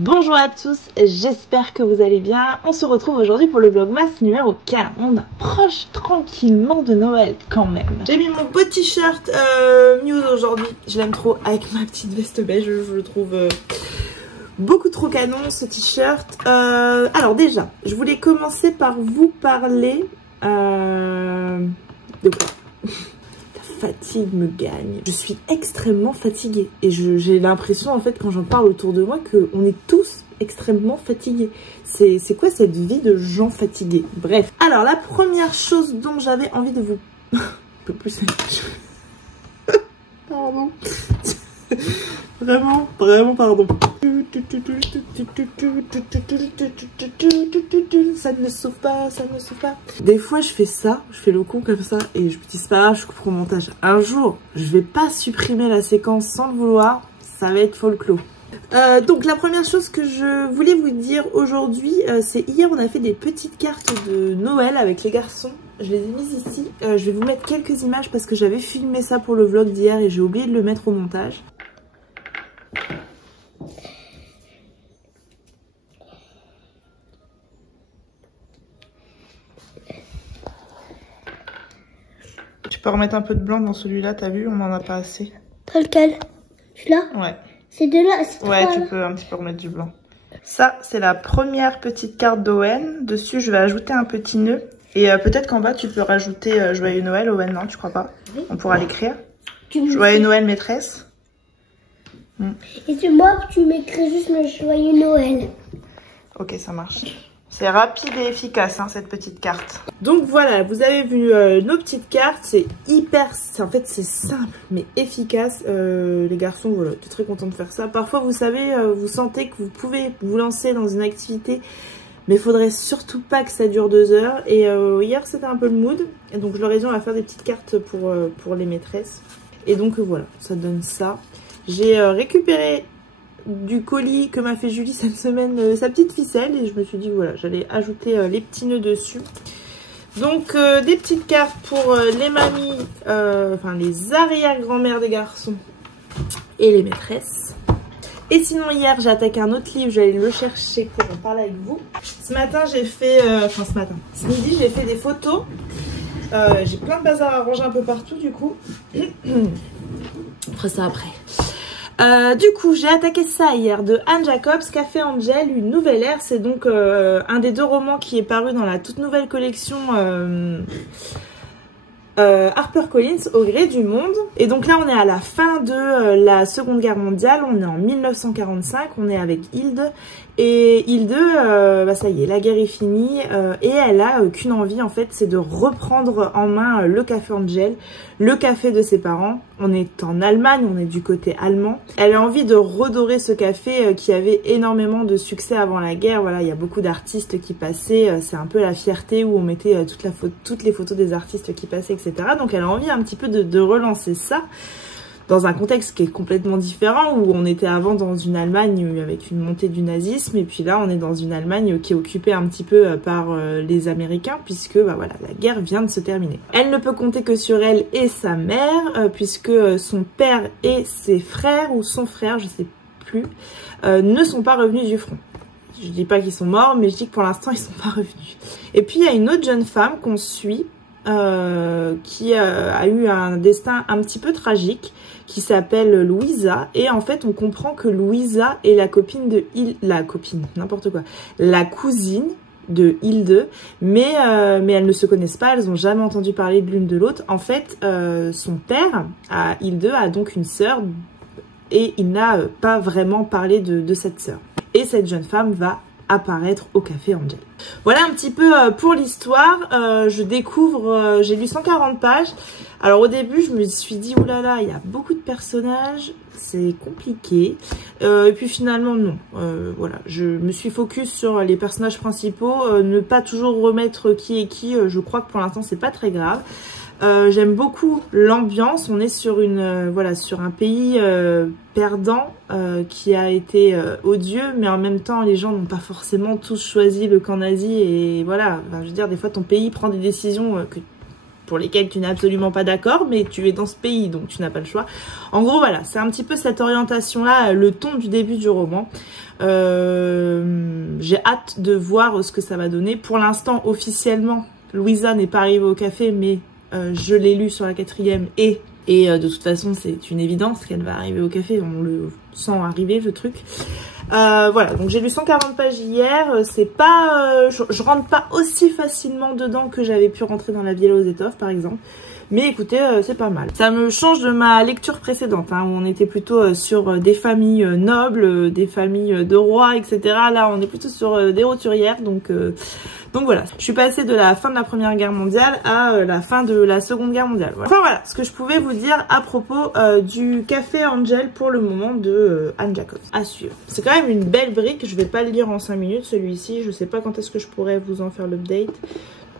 Bonjour à tous, j'espère que vous allez bien. On se retrouve aujourd'hui pour le vlogmas numéro 4. On approche tranquillement de Noël quand même. J'ai mis mon beau t-shirt Muse aujourd'hui. Je l'aime trop avec ma petite veste beige. Je le trouve beaucoup trop canon ce t-shirt. Alors déjà, je voulais commencer par vous parler de quoi? Fatigue me gagne. Je suis extrêmement fatiguée et j'ai l'impression en fait quand j'en parle autour de moi qu'on est tous extrêmement fatigués. C'est quoi cette vie de gens fatigués? Bref. Alors la première chose dont j'avais envie de vous... Un peu plus... Pardon. Vraiment pardon. Ça ne souffle pas, ça ne souffle pas. Des fois je fais ça, je fais le con comme ça et je me dis c'est pas grave, je coupe au montage. Un jour, je vais pas supprimer la séquence sans le vouloir, ça va être folklore. Donc la première chose que je voulais vous dire aujourd'hui, c'est hier on a fait des petites cartes de Noël avec les garçons. Je les ai mises ici. Je vais vous mettre quelques images parce que j'avais filmé ça pour le vlog d'hier et j'ai oublié de le mettre au montage. Tu peux remettre un peu de blanc dans celui-là, t'as vu, on n'en a pas assez. Pas lequel? Celui-là? Ouais. C'est de là? Ouais, tu peux un petit peu remettre du blanc. Ça, c'est la première petite carte d'Owen. Dessus, je vais ajouter un petit nœud. Et peut-être qu'en bas, tu peux rajouter Joyeux Noël, Owen, non, tu crois pas? Oui. On pourra l'écrire. Joyeux Noël, maîtresse. Et c'est moi que tu m'écris juste le Joyeux Noël. Ok, ça marche. C'est rapide et efficace, hein, cette petite carte. Donc voilà, vous avez vu nos petites cartes. C'est hyper... En fait, c'est simple, mais efficace. Les garçons, voilà, je suis très contente de faire ça. Parfois, vous savez, vous sentez que vous pouvez vous lancer dans une activité, mais il faudrait surtout pas que ça dure 2 heures. Et hier, c'était un peu le mood. Et donc, je leur ai dit, on va faire des petites cartes pour les maîtresses. Et donc, voilà, ça donne ça. J'ai récupéré du colis que m'a fait Julie cette semaine, sa petite ficelle, et je me suis dit voilà, j'allais ajouter les petits nœuds dessus. Donc des petites cartes pour les mamies, enfin les arrière-grand-mères des garçons et les maîtresses. Et sinon hier j'ai attaqué un autre livre, j'allais le chercher pour en parler avec vous. Ce matin j'ai fait, ce midi j'ai fait des photos. J'ai plein de bazar à ranger un peu partout du coup. On fera ça après. Du coup, j'ai attaqué ça hier de Anne Jacobs, Café Angel, une nouvelle ère. C'est donc un des 2 romans qui est paru dans la toute nouvelle collection HarperCollins, Au gré du monde. Et donc là, on est à la fin de la Seconde Guerre mondiale. On est en 1945. On est avec Hilde. Et Hilde, ça y est, la guerre est finie. Et elle a qu'une envie, en fait, c'est de reprendre en main le Café Angel, le café de ses parents. On est en Allemagne, on est du côté allemand. Elle a envie de redorer ce café qui avait énormément de succès avant la guerre. Voilà, il y a beaucoup d'artistes qui passaient. C'est un peu la fierté où on mettait toutes les photos des artistes qui passaient, etc. Donc elle a envie un petit peu de relancer ça dans un contexte qui est complètement différent, où on était avant dans une Allemagne avec une montée du nazisme, et puis là on est dans une Allemagne qui est occupée un petit peu par les Américains, puisque voilà, la guerre vient de se terminer. Elle ne peut compter que sur elle et sa mère, puisque son père et ses frères, ou son frère, je sais plus, ne sont pas revenus du front. Je dis pas qu'ils sont morts, mais je dis que pour l'instant ils sont pas revenus. Et puis il y a une autre jeune femme qu'on suit, qui a eu un destin un petit peu tragique, qui s'appelle Louisa, et en fait on comprend que Louisa est la copine de la cousine de Hilde, mais elles ne se connaissent pas, elles n'ont jamais entendu parler de l'une de l'autre. En fait son père, Hilde, a donc une sœur, et il n'a pas vraiment parlé de cette sœur, et cette jeune femme va apparaître au Café Angel. Voilà un petit peu pour l'histoire. Je découvre, j'ai lu 140 pages. Alors au début je me suis dit oulala, il y a beaucoup de personnages, c'est compliqué. Et puis finalement non. Voilà, je me suis focus sur les personnages principaux, ne pas toujours remettre qui est qui. Je crois que pour l'instant c'est pas très grave. J'aime beaucoup l'ambiance. On est sur sur un pays perdant qui a été odieux, mais en même temps les gens n'ont pas forcément tous choisi le camp nazi, et voilà, enfin, je veux dire, des fois ton pays prend des décisions que pour lesquels tu n'es absolument pas d'accord, mais tu es dans ce pays, donc tu n'as pas le choix. En gros, voilà, c'est un petit peu cette orientation-là, le ton du début du roman. J'ai hâte de voir ce que ça va donner. Pour l'instant, officiellement, Louisa n'est pas arrivée au café, mais je l'ai lu sur la 4e et de toute façon, c'est une évidence qu'elle va arriver au café. On le sent arriver, le truc. Voilà, donc j'ai lu 140 pages hier. C'est pas, je rentre pas aussi facilement dedans que j'avais pu rentrer dans La Vie aux étoffes, par exemple. Mais écoutez, c'est pas mal. Ça me change de ma lecture précédente, hein, où on était plutôt sur des familles nobles, des familles de rois, etc. Là, on est plutôt sur des roturières, donc voilà. Je suis passée de la fin de la Première Guerre mondiale à la fin de la Seconde Guerre mondiale. Voilà. Enfin voilà, ce que je pouvais vous dire à propos du Café Angel pour le moment de Anne Jacobs. À suivre. C'est quand même une belle brique, je vais pas le lire en 5 minutes celui-ci, je sais pas quand est-ce que je pourrais vous en faire l'update.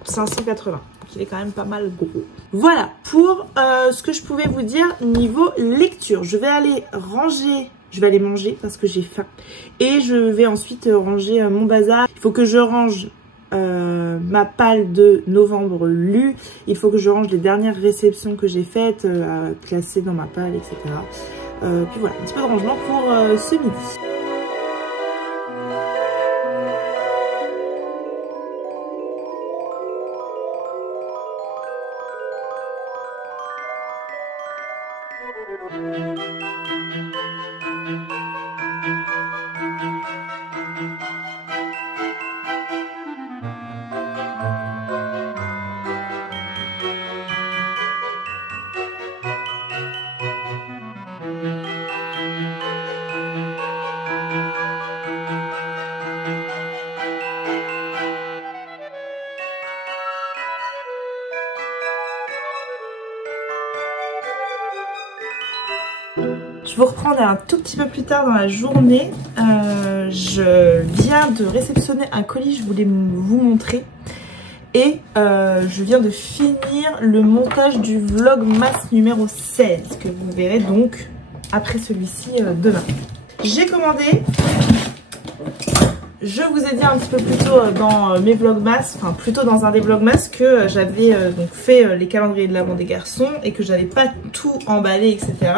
580. Il est quand même pas mal gros. Voilà pour ce que je pouvais vous dire niveau lecture. Je vais aller ranger, je vais aller manger parce que j'ai faim. Et je vais ensuite ranger mon bazar. Il faut que je range ma palle de novembre lue. Il faut que je range les dernières réceptions que j'ai faites, à classer dans ma palle, etc. Puis voilà, un petit peu de rangement pour ce midi. Je vous reprends un tout petit peu plus tard dans la journée. Je viens de réceptionner un colis, je voulais vous montrer. Et je viens de finir le montage du Vlogmas numéro 16, que vous verrez donc après celui-ci demain. J'ai commandé, je vous ai dit un petit peu plus tôt dans mes Vlogmas, enfin plutôt dans un des Vlogmas, que j'avais donc fait les calendriers de l'Avent des garçons et que j'avais pas tout emballé, etc.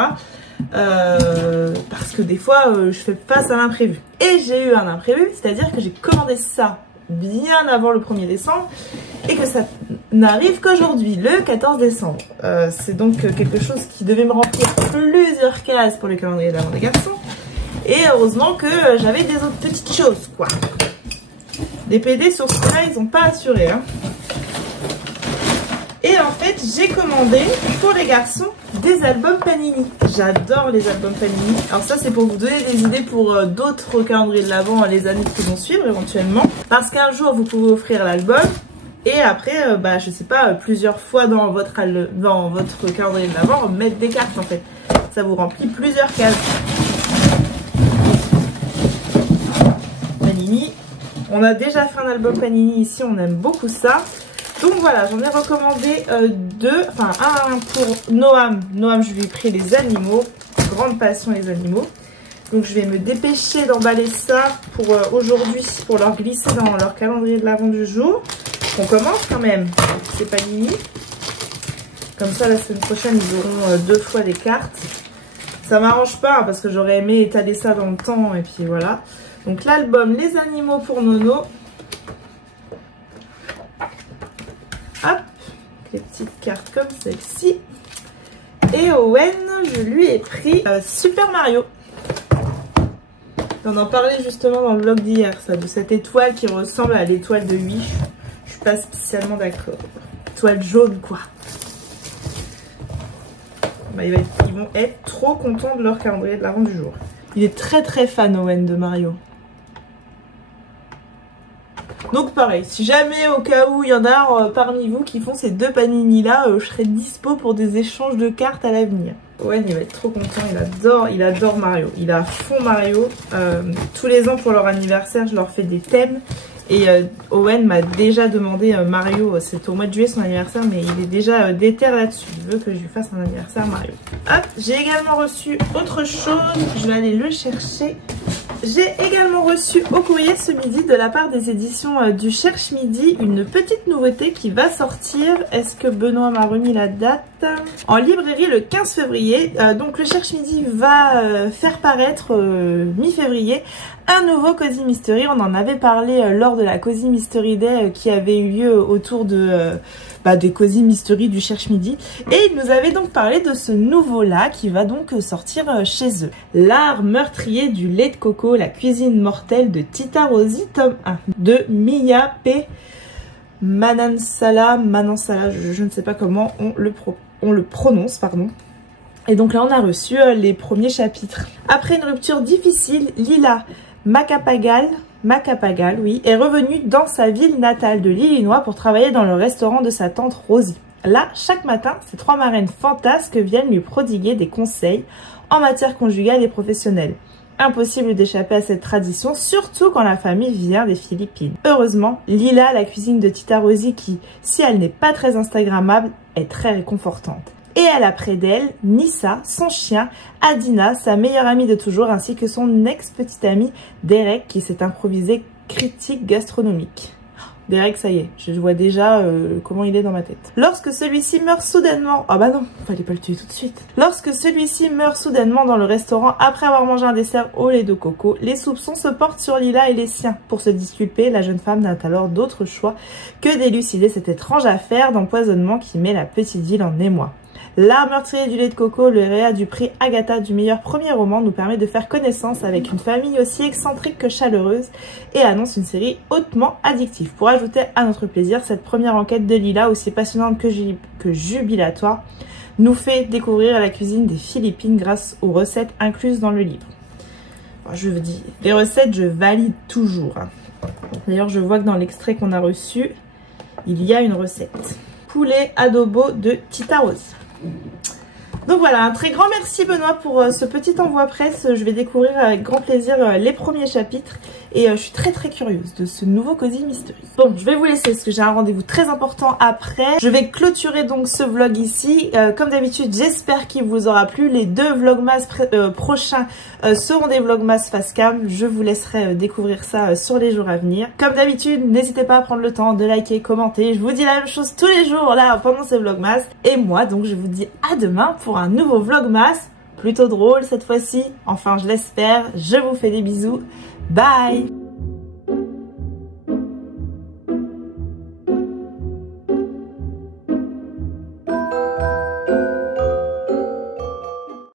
Parce que des fois je fais face à l'imprévu. Et j'ai eu un imprévu, c'est-à-dire que j'ai commandé ça bien avant le 1er décembre et que ça n'arrive qu'aujourd'hui, le 14 décembre. C'est donc quelque chose qui devait me remplir plusieurs cases pour le calendrier de l'Avent des garçons. Et heureusement que j'avais des autres petites choses, quoi. Les PD sur ce cas, ils n'ont pas assuré, hein. Et en fait, j'ai commandé pour les garçons des albums Panini. J'adore les albums Panini. Alors ça, c'est pour vous donner des idées pour d'autres calendriers de l'Avent les années qui vont suivre éventuellement. Parce qu'un jour, vous pouvez offrir l'album. Et après, je sais pas, plusieurs fois dans votre calendrier de l'Avent, mettre des cartes en fait. Ça vous remplit plusieurs cases. Panini. On a déjà fait un album Panini ici, on aime beaucoup ça. Donc voilà, j'en ai recommandé deux, enfin un pour Noam. Noam, je lui ai pris les animaux, grande passion les animaux. Donc je vais me dépêcher d'emballer ça pour aujourd'hui, pour leur glisser dans leur calendrier de l'Avent du jour. On commence quand même, c'est Panini. Comme ça, la semaine prochaine, ils auront 2 fois des cartes. Ça m'arrange pas hein, parce que j'aurais aimé étaler ça dans le temps et puis voilà. Donc l'album Les animaux pour Nono. Hop, les petites cartes comme celle-ci. Et Owen, je lui ai pris Super Mario. On en parlait justement dans le vlog d'hier, ça, de cette étoile qui ressemble à l'étoile de 8. Je suis pas spécialement d'accord. Étoile jaune, quoi. Ils vont être trop contents de leur calendrier de l'Avent du jour. Il est très très fan, Owen, de Mario. Donc pareil, si jamais au cas où il y en a parmi vous qui font ces 2 Panini là, je serai dispo pour des échanges de cartes à l'avenir. Owen il va être trop content, il adore Mario, il a à fond Mario. Tous les ans pour leur anniversaire je leur fais des thèmes et Owen m'a déjà demandé Mario, c'est au mois de juillet son anniversaire mais il est déjà déter là-dessus, il veut que je lui fasse un anniversaire Mario. Hop, j'ai également reçu autre chose, je vais aller le chercher. J'ai également reçu au courrier ce midi de la part des éditions du Cherche Midi une petite nouveauté qui va sortir. Est-ce que Benoît m'a remis la date? En librairie le 15 février. Donc le Cherche Midi va faire paraître mi-février un nouveau Cozy Mystery. On en avait parlé lors de la Cozy Mystery Day qui avait eu lieu autour de des Cozy Mystery du Cherche Midi. Et ils nous avaient donc parlé de ce nouveau-là qui va donc sortir chez eux. L'art meurtrier du lait de coco, la cuisine mortelle de Tita Rossi, tome 1, de Mia P. Manansala, je ne sais pas comment on le prononce, pardon. Et donc là, on a reçu les premiers chapitres. Après une rupture difficile, Lila Macapagal, oui, est revenue dans sa ville natale de l'Illinois pour travailler dans le restaurant de sa tante Rosie. Là, chaque matin, ces 3 marraines fantasques viennent lui prodiguer des conseils en matière conjugale et professionnelle. Impossible d'échapper à cette tradition, surtout quand la famille vient des Philippines. Heureusement, Lila, la cuisine de Tita Rossi, qui, si elle n'est pas très instagrammable, est très réconfortante. Et elle a près d'elle Nissa, son chien, Adina, sa meilleure amie de toujours, ainsi que son ex-petite ami Derek, qui s'est improvisé critique gastronomique. Derek, ça y est, je vois déjà comment il est dans ma tête. Lorsque celui-ci meurt soudainement... Ah bah non, fallait pas le tuer tout de suite. Lorsque celui-ci meurt soudainement dans le restaurant après avoir mangé un dessert au lait de coco, les soupçons se portent sur Lila et les siens. Pour se disculper, la jeune femme n'a alors d'autre choix que d'élucider cette étrange affaire d'empoisonnement qui met la petite ville en émoi. L'art meurtrier du lait de coco, le lauréat du prix Agatha du meilleur premier roman, nous permet de faire connaissance avec une famille aussi excentrique que chaleureuse et annonce une série hautement addictive. Pour ajouter à notre plaisir, cette première enquête de Lila, aussi passionnante que jubilatoire, nous fait découvrir la cuisine des Philippines grâce aux recettes incluses dans le livre. Bon, je vous dis, les recettes, je valide toujours. D'ailleurs, je vois que dans l'extrait qu'on a reçu, il y a une recette. Poulet adobo de Tita Rossi. Donc voilà, un très grand merci Benoît pour ce petit envoi presse. Je vais découvrir avec grand plaisir les premiers chapitres et je suis très curieuse de ce nouveau Cozy Mystery. Bon, je vais vous laisser parce que j'ai un rendez-vous très important après. Je vais clôturer donc ce vlog ici. Comme d'habitude, j'espère qu'il vous aura plu. Les 2 vlogmas prochains seront des vlogmas face cam. Je vous laisserai découvrir ça sur les jours à venir. Comme d'habitude, n'hésitez pas à prendre le temps de liker, commenter. Je vous dis la même chose tous les jours là pendant ces vlogmas. Et moi, donc, je vous dis à demain pour un nouveau vlogmas, plutôt drôle cette fois-ci, enfin je l'espère. Je vous fais des bisous, bye.